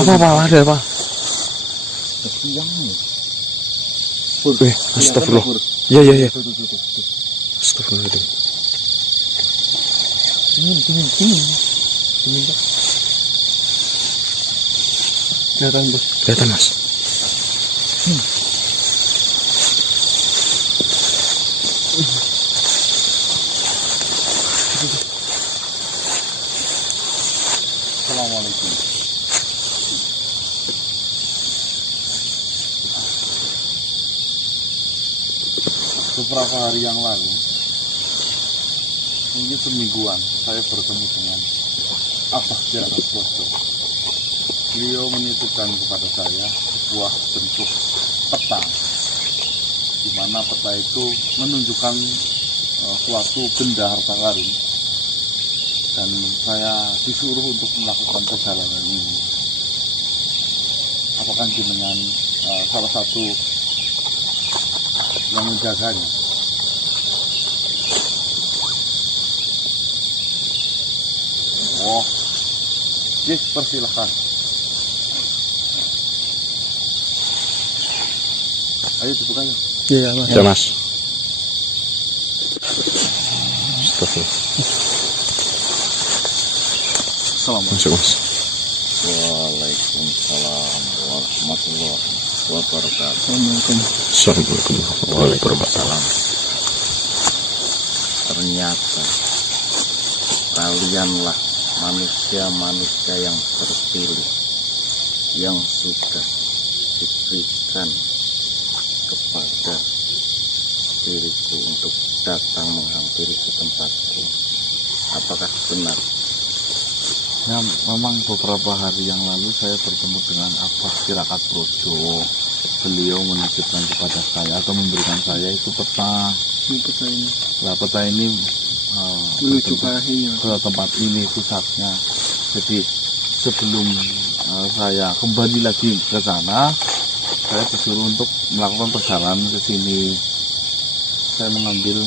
Apa ada apa? Yang Astagfirullah. Iya. Astagfirullahaladzim. Dingin. Kelihatan bos. Kelihatan mas. Assalamualaikum. Beberapa hari yang lalu, mungkin semingguan, saya bertemu dengan Abah Jarasoso. Beliau menitipkan kepada saya sebuah bentuk peta, di mana peta itu menunjukkan suatu benda harta karun, dan saya disuruh untuk melakukan perjalanan ini. Apakah dengan salah satu yang menjaganya? Oh, yes, persilahkan. Ayo dibuka ya. Iya mas. Ya mas. Astagfirullah. Assalamualaikum. Masuk mas. Waalaikumsalam warahmatullahi wabarakatuh. Assalamualaikum warahmatullahi wabarakatuh. Ternyata kalianlah manusia-manusia yang terpilih, yang sudah diberikan kepada diriku untuk datang menghampiri ke tempatku. Apakah benar? Ya, memang beberapa hari yang lalu saya bertemu dengan Abah Tirakat Projo. Beliau menitipkan kepada saya atau memberikan saya itu peta. Peta ini. Nah, peta ini menuju ke tempat ini pusatnya. Jadi sebelum saya kembali lagi ke sana, saya disuruh untuk melakukan perjalanan ke sini. Saya mengambil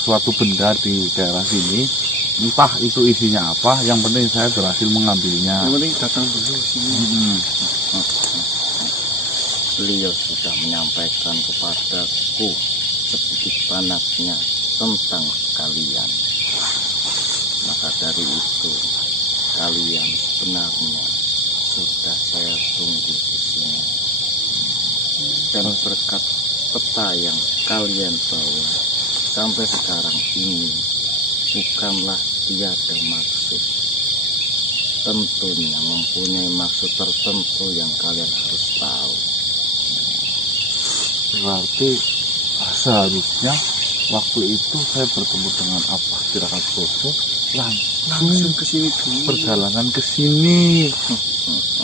suatu benda di daerah sini. Entah itu isinya apa, yang penting saya berhasil mengambilnya. Yang penting datang dulu sini. Beliau sudah menyampaikan kepadaku sedikit banyaknya tentang kalian. Maka dari itu, kalian sebenarnya sudah saya tunggu di sini. Dan berkat peta yang kalian bawa sampai sekarang ini, bukanlah tiada maksud. Tentunya mempunyai maksud tertentu yang kalian harus tahu. Berarti seharusnya waktu itu saya bertemu dengan Abah Tirakat Projo Langsung ke sini dulu. perjalanan ke sini.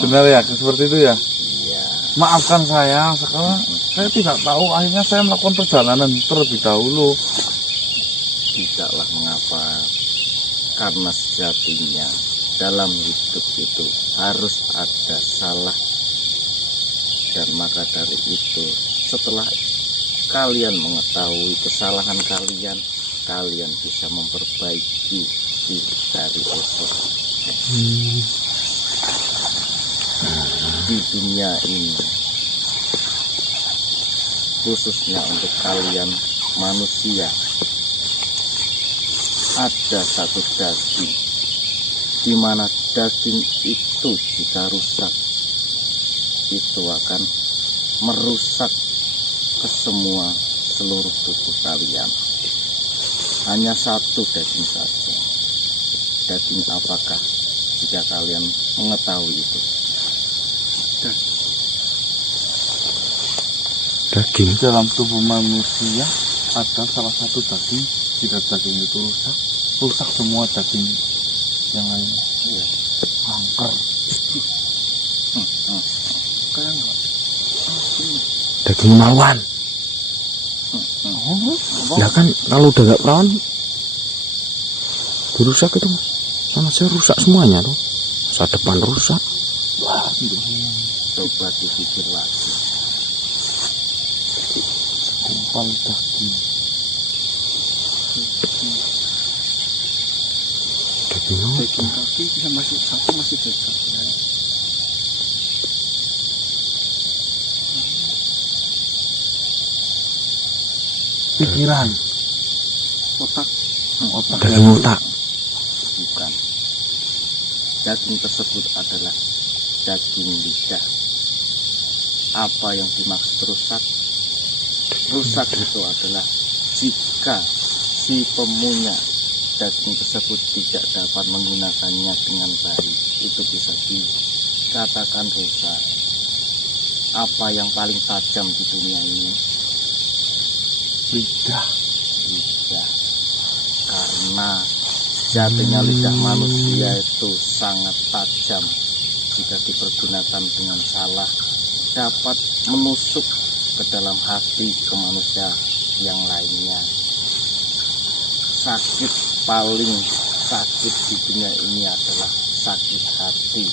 Benar ya, seperti itu ya? Iya. Maafkan saya, sekarang saya tidak tahu. Akhirnya saya melakukan perjalanan terlebih dahulu. Tidaklah mengapa, karena sejatinya dalam hidup itu harus ada salah. Dan maka dari itu, setelah kalian mengetahui kesalahan kalian, kalian bisa memperbaiki dari esok. Di dunia ini, khususnya untuk kalian manusia, ada satu daging, di mana daging itu jika rusak, itu akan merusak ke seluruh tubuh kalian. Hanya satu daging saja. Daging apakah jika kalian mengetahui itu? Daging Dalam tubuh manusia ada salah satu daging. Jika daging itu rusak semua daging yang lainnya. Iya. Kanker. Kayak enggak. daging malwan. Ya kan kalau udah nggak perawan dirusak itu mas. Sama saya rusak semuanya tuh. Masa depan rusak. Wah, coba dipikir lagi. Gumpal daging. Daging apa? Daging kaki bisa masih satu masih besar. pikiran, Otak. otak. Daging otak. Bukan. Daging tersebut adalah daging lidah. Apa yang dimaksud rusak? Rusak itu adalah jika si pemunya daging tersebut tidak dapat menggunakannya dengan baik, itu bisa dikatakan rusak. Apa yang paling tajam di dunia ini? Lidah. Lidah. Karena sejatinya lidah manusia itu sangat tajam. Jika dipergunakan dengan salah, dapat menusuk ke dalam hati ke manusia yang lainnya. Sakit paling sakit di dunia ini adalah sakit hati.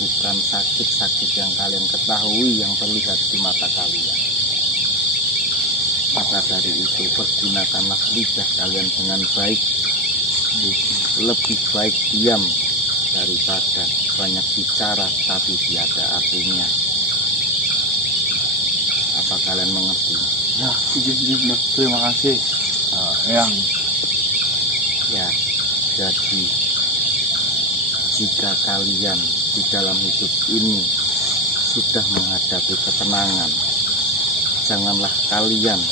Bukan sakit-sakit yang kalian ketahui yang terlihat di mata kalian. Maka dari itu pergunakanlah lidah kalian dengan baik. Lebih baik diam daripada banyak bicara tapi tiada artinya. Apa kalian mengerti? Ya, nah, terima kasih. Yang Ya, jadi jika kalian di dalam hidup ini sudah menghadapi ketenangan, janganlah kalian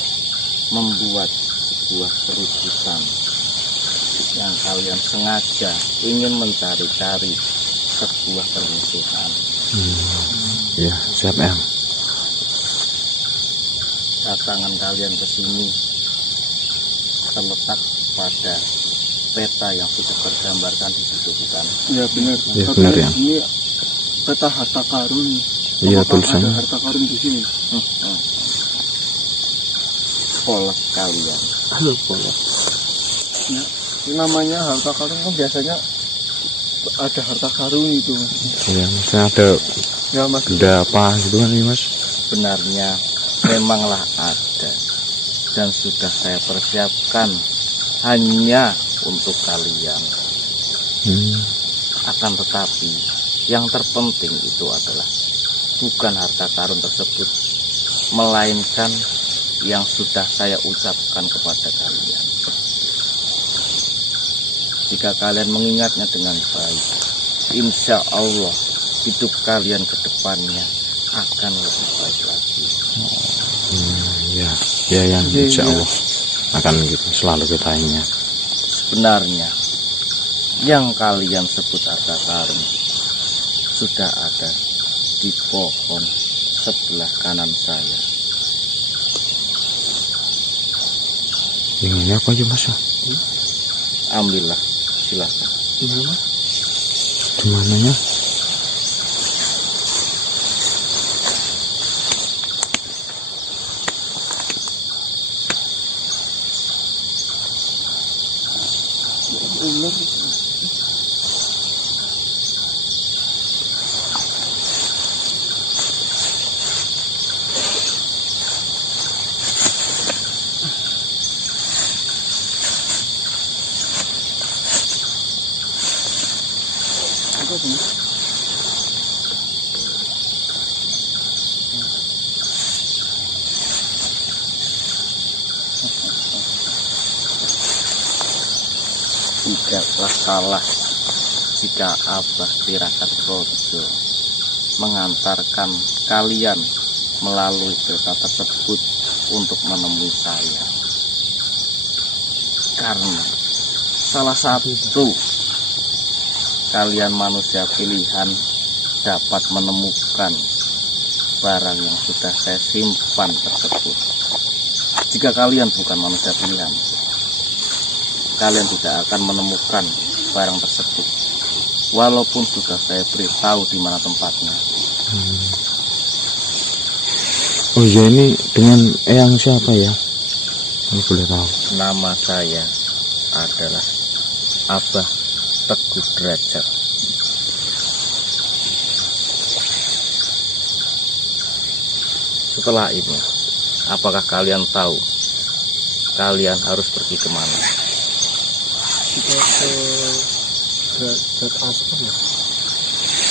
membuat sebuah keributan yang kalian sengaja ingin mencari-cari sebuah permusuhan. Ya, siap Eyang. Datangan kalian ke sini terletak pada peta yang sudah tergambarkan di situ, bukan? Ya benar. Ya, Tapi benar, ya. Ini peta harta karun. Iya, Apakah tulisannya. ada harta karun di sini? Polos kalian. halo polos. Ya, ini namanya harta karun kan biasanya ada harta karun itu. Iya, maksudnya ada Ya mas. benda apa gitu kan nih Mas? Sebenarnya memanglah ada dan sudah saya persiapkan hanya untuk kalian. Akan tetapi yang terpenting itu adalah bukan harta karun tersebut, melainkan yang sudah saya ucapkan kepada kalian. Jika kalian mengingatnya dengan baik, insya Allah hidup kalian ke depannya akan lebih baik lagi. Ya, ya yang Iya, insya iya. Allah akan gitu selalu kita ingat. Sebenarnya yang kalian sebut harta karun sudah ada di pohon sebelah kanan saya. Ini apa aja Mas? Ambillah, silakan. Gimana? Di mananya? Ular. Apa tuh? Tidaklah salah jika Abah Tirakat Rojo mengantarkan kalian melalui kereta tersebut untuk menemui saya. Karena salah satu kalian manusia pilihan dapat menemukan barang yang sudah saya simpan tersebut. Jika kalian bukan manusia pilihan, kalian tidak akan menemukan barang tersebut, walaupun sudah saya beritahu di mana tempatnya. Oh iya, ini dengan Eyang siapa ya? Kalau boleh tahu. Nama saya adalah Abah Teguh Derajat. Setelah ini, apakah kalian tahu kalian harus pergi kemana? Kita ke Derajat Asper ya?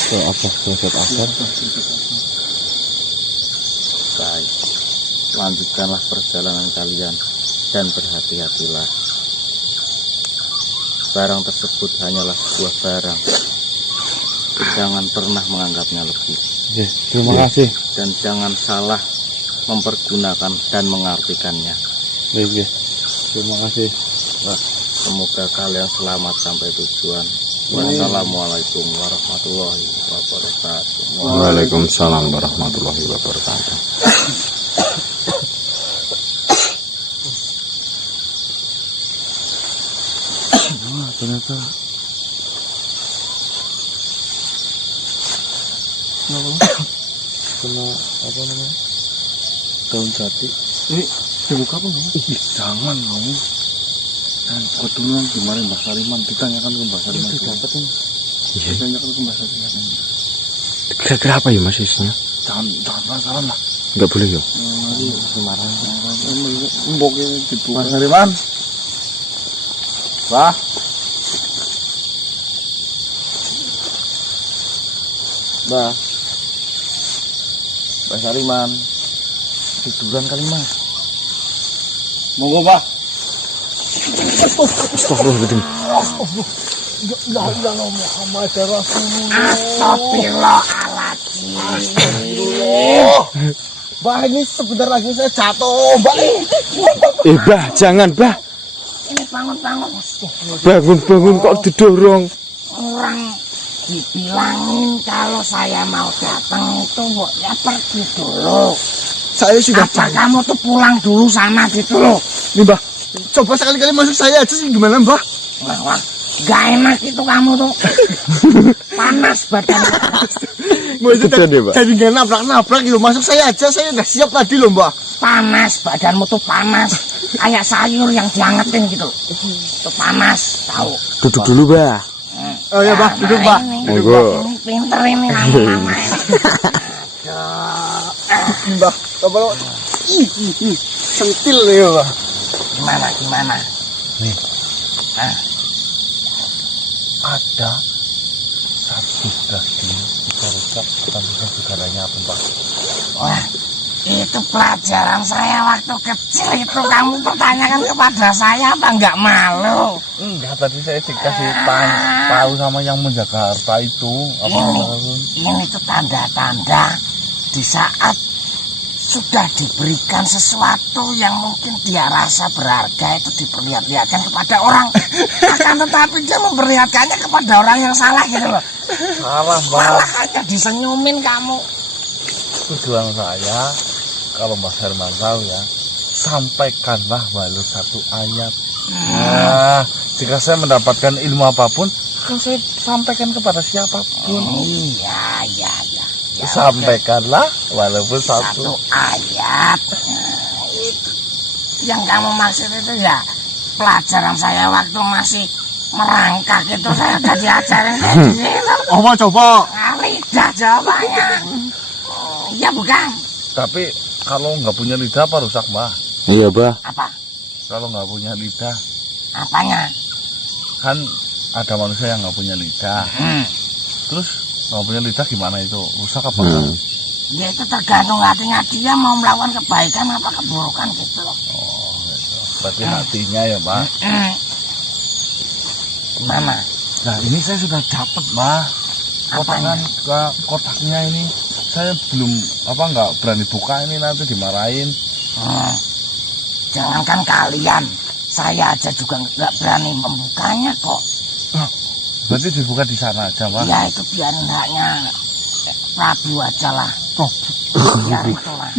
Ke apa? Ke apa? Baik. lanjutkanlah perjalanan kalian dan berhati-hatilah. Barang tersebut hanyalah sebuah barang. Jangan pernah menganggapnya lebih. Terima kasih. Dan jangan salah mempergunakan dan mengartikannya. Terima kasih. Wah, semoga kalian selamat sampai tujuan. Wassalamualaikum warahmatullahi wabarakatuh. Waalaikumsalam warahmatullahi wabarakatuh. Wah, ternyata Kena apa namanya? daun jati. Ini dibuka apa kamu? Ih, jangan kamu. Dan kebetulan kemarin Mbak Sariman, ditanyakan ke Mbak Sariman. Itu dapat nih. Iya. Ditanyakan ke Mbak Sariman. Kira-kira apa ya mas isinya? Jangan penasaran lah. Nggak boleh ya? Semarang. Mboknya dibuka. Mbak Sariman. Mbak. Mbak. Mbak Sariman. Tiduran kali Mas. Monggo, Pak. Astagfirullahaladzim. La ilaha Muhammad Rasulullah. Astagfirullahaladzim. Mbak, ini sebentar lagi saya jatuh, Mbak. Bah, jangan bah. Ini bangun-bangun. Bangun kok didorong. Orang dibilangin kalau saya mau datang itu ya pergi dulu. Saya sudah Apa kamu tuh pulang dulu sana gitu loh. Nih, Mbak. Coba sekali-kali masuk saya aja sih gimana, Mbak? Wah, gak enak itu kamu tuh. Panas badan. Mau itu Betul deh, Mbak. jadi nggak nabrak-nabrak gitu. Masuk saya aja, saya udah siap tadi loh, Mbak. Panas badanmu tuh panas. Kayak sayur yang diangetin gitu. Tuh panas, tahu. Duduk dulu bah. Oh ya, Mbak, duduk, Mbak. Monggo. Ini pinter ini lama-lama. Mbak, coba lo. Ih, sentil nih, Mbak. Gimana? Nih. Nah, Ada satu daging rusak tanpa segalanya apa Mbak? wah, itu pelajaran saya waktu kecil itu kamu pertanyakan kepada saya apa nggak malu? Enggak, tadi saya dikasih tahu sama yang menjaga harta itu. Apa Ini tuh tanda-tanda di saat sudah diberikan sesuatu yang mungkin dia rasa berharga itu diperlihatkan kepada orang. Akan tetapi dia memperlihatkannya kepada orang yang salah gitu loh. salah Mbak? Malah hanya disenyumin kamu. Tujuan saya, kalau Mbak Herman tahu ya, sampaikanlah walau satu ayat. Nah, jika saya mendapatkan ilmu apapun, akan saya sampaikan kepada siapapun. Iya. Ya, Sampaikanlah walaupun satu satu. ayat. Nah, itu yang kamu maksud itu ya pelajaran saya waktu masih merangkak itu saya udah diajarin kayak gitu. Coba. Lidah jawabannya. Iya bukan? Tapi kalau nggak punya lidah apa rusak Mbak? Iya bah. Apa? Kalau nggak punya lidah, Apanya? kan ada manusia yang nggak punya lidah. Terus nggak punya lidah gimana itu? Rusak apa enggak? Ya itu tergantung hatinya dia mau melakukan kebaikan apa keburukan gitu loh. Oh, gitu. Berarti hatinya ya Mbak. Gimana? Nah ini saya sudah dapat Mbak. Apanya? Kotaknya ini saya belum nggak berani buka, ini nanti dimarahin. Jangankan kalian, saya aja juga nggak berani membukanya kok. Berarti dibuka di sana aja Mbak. Ya itu biarin haknya Prabu aja lah. Biar itulah.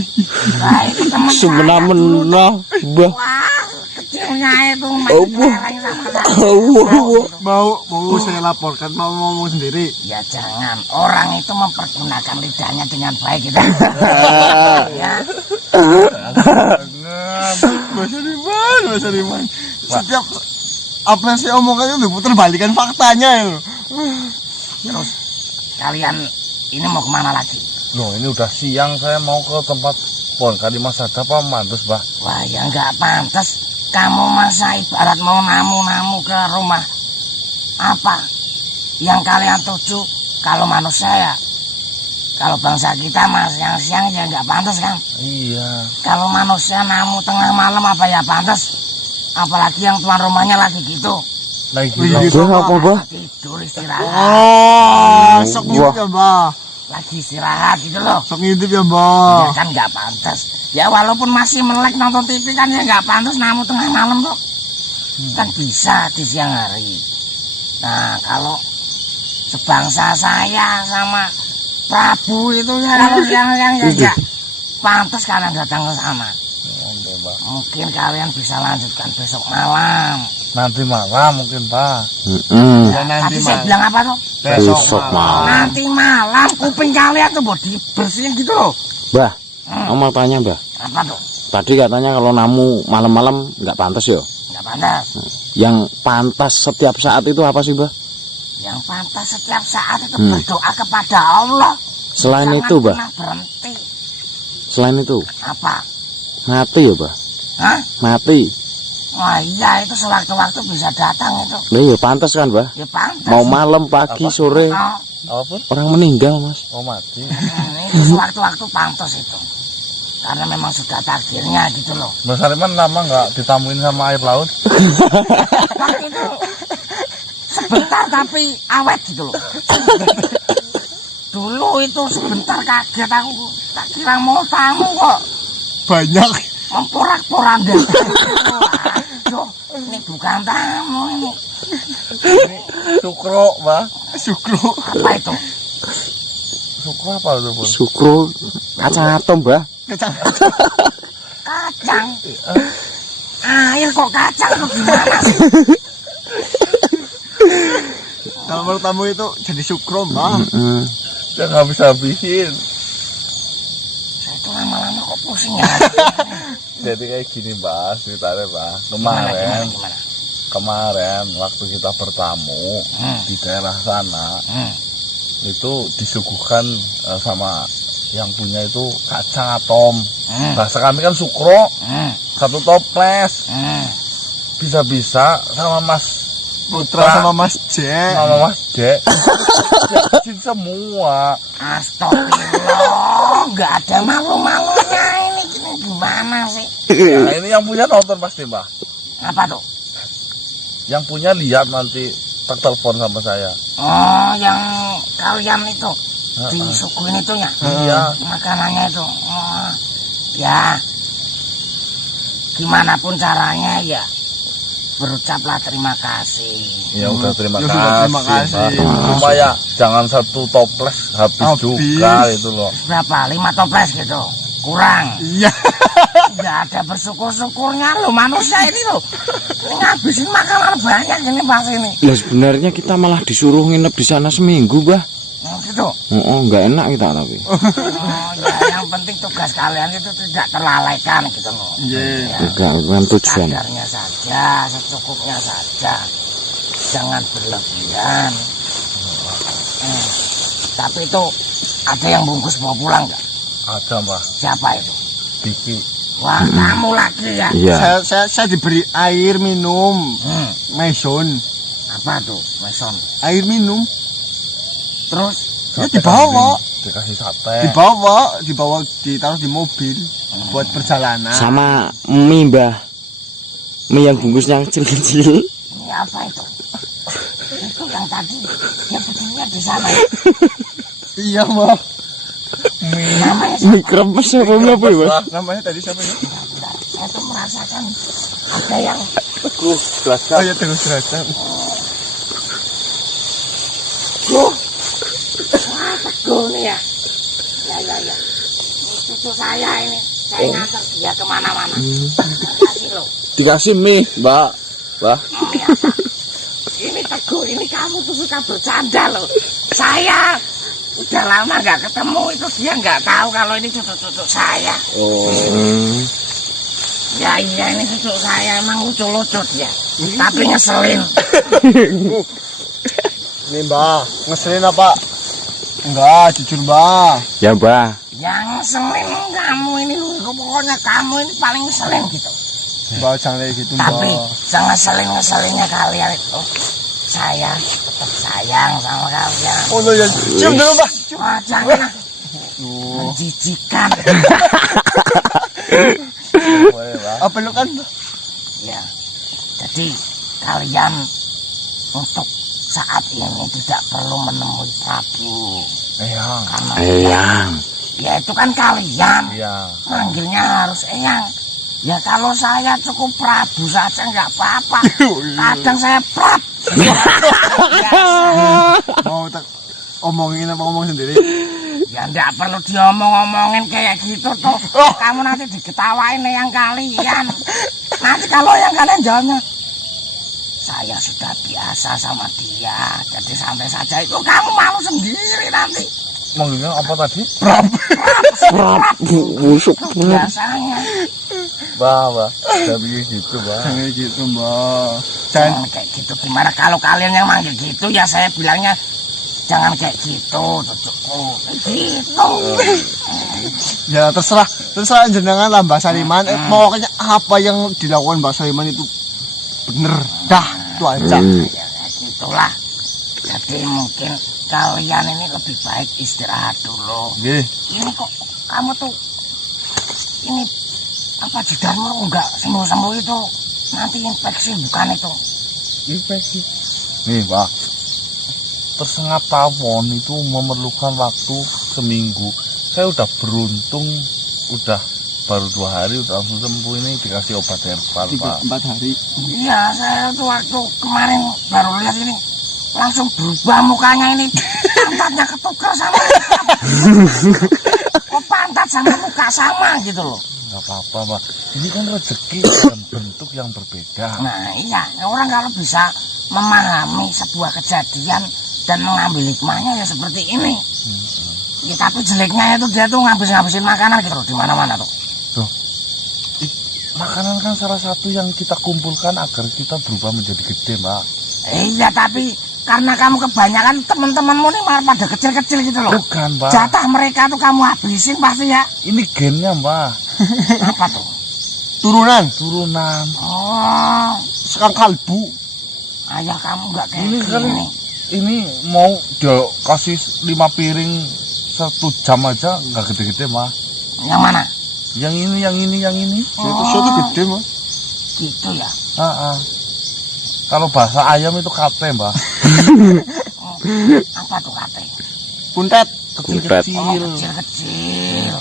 Nah itu teman saya Semena-mena bah. wah kecilnya itu main kelereng sama saya. Mau saya laporkan, mau ngomong sendiri. Ya jangan, orang itu mempergunakan lidahnya dengan baik gitu. Ya. Mas Riman. Setiap apa yang saya omongkan itu putar balikan faktanya ya. Terus kalian ini mau kemana lagi? Loh ini udah siang, saya mau ke tempat pohon kalimas ada apa mantus Mbak? Wah ya nggak pantas. Kamu masa ibarat mau namu-namu ke rumah apa yang kalian tuju kalau manusia ya Kalau bangsa kita mas yang siang ya nggak pantas kan. Iya. Kalau manusia namu tengah malam apa ya pantas. Apalagi yang tuan rumahnya lagi gitu. Lagi Itu apa, Bah? Tidur istirahat. Oh, sok ngintip ya, Mbah. Lagi istirahat gitu loh. Sok ngintip ya, Ya Mbah. kan nggak pantas. Ya walaupun masih melek nonton TV kan ya nggak pantas namu tengah malam tuh. Kan bisa di siang hari. Nah kalau sebangsa saya sama Prabu itu ya kalau siang-siang ya nggak pantas kalian datang ke sana. Oke, Pak. Mungkin kalian bisa lanjutkan besok malam. Nanti malam mungkin, Pak. Ya, nanti Tadi saya malam. bilang apa tuh? Besok malam. Nanti malam kuping kalian tuh buat dibersihin gitu loh. Bah, mau tanya, Bah. Apa tuh? Tadi katanya kalau namu malam-malam nggak pantas ya? Nggak pantas. Yang pantas setiap saat itu apa sih, Bah? Yang pantas setiap saat itu berdoa kepada Allah. Selain Jangan itu, Bah. pernah berhenti. Selain itu, Apa? mati ya, Bah? Hah? Mati. Wah iya itu sewaktu-waktu bisa datang itu. Lah ya pantas kan, Bah? Ya pantas. Mau malam, pagi, sore, Oh, Apapun? orang meninggal, Mas. Oh, mati. itu sewaktu-waktu pantas itu. Karena memang sudah takdirnya gitu loh. Mas Hariman lama nggak ditamuin sama air laut? Waktu itu sebentar tapi awet gitu loh. Dulu itu sebentar kaget aku. Tak kira mau tamu kok. Banyak. Memporak-poranda. Aduh, ini bukan tamu ini. Sukro, Pak. Sukro. Apa itu? Sukro apa itu, Bun? Sukro kacang atom, Bah. Kacang. Kacang. Air kok kacang tuh gimana sih? Kalau menurut tamu itu jadi sukro, Mbah. Dia nggak bisa habisin. Saya itu lama-lama kok pusing ya. Jadi kayak gini, Pak, ceritanya, Pak. Gimana? Kemarin waktu kita bertamu di daerah sana, itu disuguhkan sama yang punya itu kacang atom. Bahasa kami kan sukro, satu toples. Bisa-bisa sama Mas Putra sama Mas J. sama Mas Dek habisin semua. Astagfirullah, nggak ada malu-malunya ini gimana sih? Nah, ini yang punya nonton pasti, Mbak. Apa tuh? Yang punya lihat nanti telepon sama saya. Oh, yang kalian itu disuguhin itu ya? Iya. Makanannya itu. Oh, ya, gimana pun caranya ya berucaplah terima kasih. Ya udah terima Ya kasih. sudah, terima kasih. Mbak. Cuma ya jangan satu toples habis juga itu loh. Berapa? 5 toples gitu? Kurang. Iya. Nggak ada bersyukur-syukurnya lo manusia ini lo. Ngabisin makanan banyak ini pas ini. Lah sebenarnya kita malah disuruh nginep di sana seminggu, Bah. Gitu. Oh, nggak enak kita tapi. Oh ya, yang penting tugas kalian itu tidak terlalaikan gitu loh. Iya. Ya, Enggak, bukan tujuan. kadarnya saja, secukupnya saja. Jangan berlebihan. Tapi itu ada yang bungkus bawa pulang nggak? Ada, Mbak. Siapa itu? Diki. Wah, kamu lagi ya? Iya. Saya diberi air minum. Maison. Apa tuh, Mason? Air minum. Terus? Ya dibawa. Dikasih sate. Dibawa ditaruh di mobil buat perjalanan. Sama mie, Bah. Mie yang bungkusnya kecil-kecil. Ini apa itu? Itu yang tadi dia berdirinya di sana. Ya? Iya, Mbak. Namanya Mie kremes apa mie apa ya, Bah? Namanya tadi siapa ya? bentar. Saya tuh merasakan ada yang Teguh, Oh jelaskan. ya, Teguh Derajat. Teguh. Wah, Teguh nih ya. Ya. Cucu saya ini. Saya ngantar dia kemana-mana. Kasih loh. Dikasih mie, Mbak. Mbak. Oh, ya, Pak. Ini Teguh, ini kamu tuh suka bercanda loh. Saya udah lama nggak ketemu itu dia nggak tahu kalau ini cucu-cucu saya. Oh. Ya iya ini cucu saya emang lucu-lucu dia. Tapi ngeselin. Ini, Mbak. Ngeselin apa? Enggak, jujur, Mbak. Ya, Bah. Yang ngeselin kamu ini pokoknya kamu ini paling ngeselin gitu. Mbak, jangan kayak gitu, Mbak. Tapi jangan ngeselin-ngeselinnya kalian itu. Saya tetap sayang sama kalian. Oh, ya. Cium dulu, Mbak. Oh, jangan. menjijikan. Apa lu kan? Ya, jadi kalian untuk saat ini tidak perlu menemui Prabu. Eyang. Karena Eyang. ya itu kan kalian. Iya. Manggilnya harus Eyang. Ya kalau saya cukup Prabu saja nggak apa-apa. Kadang saya Prab. Mau tak omongin apa ngomong sendiri? Ya nggak perlu diomong-omongin kayak gitu tuh. Kamu nanti diketawain yang kalian. Nanti kalau yang kalian jawabnya, saya sudah biasa sama dia, jadi santai saja. Itu kamu malu sendiri nanti. Manggilnya apa tadi? Busuk. Biasanya. Bah. Tapi gitu, Bah. Jangan gitu, Mbak. Jangan kayak gitu. Gimana kalau kalian yang manggil gitu, ya saya bilangnya jangan kayak gitu, cucuku. Gitu. Ya terserah jenengan lah Mbak Saliman. Pokoknya apa yang dilakukan Mbak Saliman itu bener. Dah, itu aja. Ya gitulah. Jadi mungkin kalian ini lebih baik istirahat dulu. Nggih. Ini kok kamu tuh ini apa jidatmu enggak sembuh-sembuh itu nanti infeksi bukan itu. Infeksi. Nih, Pak. Tersengat tawon itu memerlukan waktu seminggu. Saya udah beruntung, udah baru 2 hari udah langsung sembuh. Ini dikasih obat herbal, Pak. 4 hari. Iya, saya tuh waktu kemarin baru lihat ini langsung berubah mukanya ini. Pantatnya ketukar sama kok pantat sama muka sama gitu loh. Nggak apa-apa, Pak. Ini kan rezeki dalam bentuk yang berbeda. Nah iya, orang kalau bisa memahami sebuah kejadian dan mengambil hikmahnya ya seperti ini. Ya tapi jeleknya itu dia tuh ngabisin makanan gitu loh di mana-mana tuh. Makanan kan salah satu yang kita kumpulkan agar kita berubah menjadi gede, Mbak. Iya tapi karena kamu kebanyakan teman-temanmu nih malah pada kecil-kecil gitu loh. Bukan, Mbak. Jatah mereka tuh kamu habisin pasti ya. Ini gennya, Mbak. Apa tuh? Turunan. Oh, Sekarang kalbu. ayah kamu nggak kayak Ini gini. kali ini mau dia kasih 5 piring 1 jam aja nggak gede-gede, Mbak. Yang mana? Yang ini. Itu gede, Mas. Gitu ya. Kalau bahasa ayam itu kate, Mbak. Apa tuh kate? Kuntet. Kecil-kecil. Oh, kecil-kecil.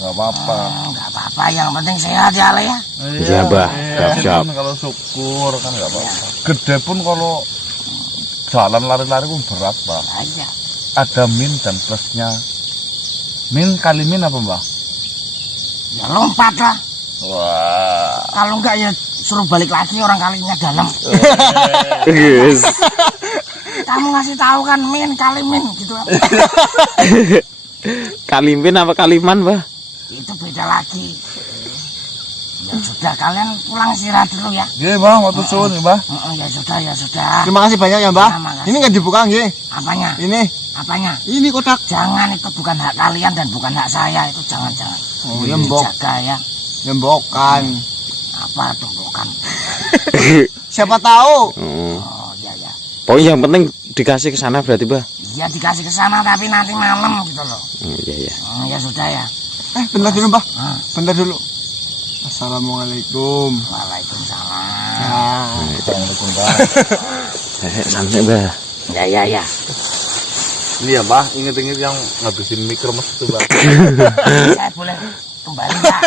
Nggak apa-apa. Nggak apa-apa, yang penting sehat ya Ale ya. Iya, Mbak. Siap. Kan kalau syukur kan nggak apa-apa. Gede pun kalau jalan lari-lari pun berat, Mbak. Iya. Ada min dan plusnya. Min kali min apa, Mbak? Ya lompat lah. Wah. Kalau enggak ya suruh balik lagi orang kalinya dalam. Yes. Kamu ngasih tahu kan min kali min gitu. Kalimpin apa Kaliman, Mbah? Itu beda lagi. Ya sudah kalian pulang istirahat dulu ya. Iya, Mbak, waktu suun, Mbak. Ya sudah. Terima kasih banyak ya, Mbak. Terima kasih. Ini nggak dibuka, nggih. Apanya? Ini. Apanya? Ini kotak. Jangan, itu bukan hak kalian dan bukan hak saya. Itu jangan. Oh, ya, Mbok. Jaga ya. Nyembokan. Apa tumbukan? Siapa tahu. Oh ya. Pokoknya yang penting dikasih ke sana berarti, Mbah. Iya dikasih ke sana tapi nanti malam gitu loh. Iya. Ya sudah ya. Bentar dulu, Mbak. Ah. Bentar dulu. Assalamualaikum. Waalaikumsalam. Nah. Assalamualaikum, Mbak. Santai, Mbah. Ya. Ini ya, Mbak, inget-inget yang ngabisin mie kremes itu, Mbak. Saya boleh kembali ya.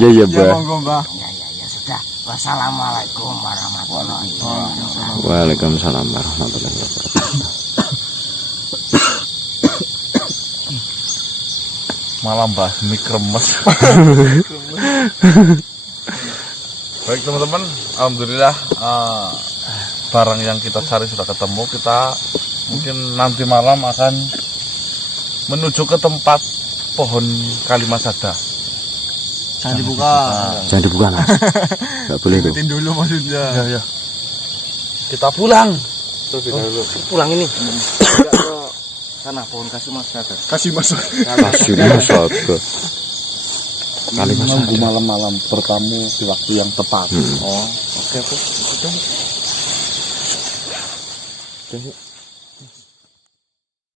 Iya, Ya, Mbah. monggo, Mbak. Ya sudah. Wassalamualaikum warahmatullahi wabarakatuh. Waalaikumsalam warahmatullahi wabarakatuh. Malam bahas mie kremes. Baik teman-teman, alhamdulillah barang yang kita cari sudah ketemu. Kita mungkin nanti malam akan menuju ke tempat pohon kalimasada. Jangan dibuka. Jangan dibuka, Mas. Enggak boleh tuh. Ikutin dulu maksudnya. Ya. Kita pulang. Pulang ini. Enggak ke sana pohon kasih masyarakat. Kasih masuk. Kasih masuk ke Menunggu malam-malam bertamu di waktu yang tepat. Hmm. Oh, oke. Oke.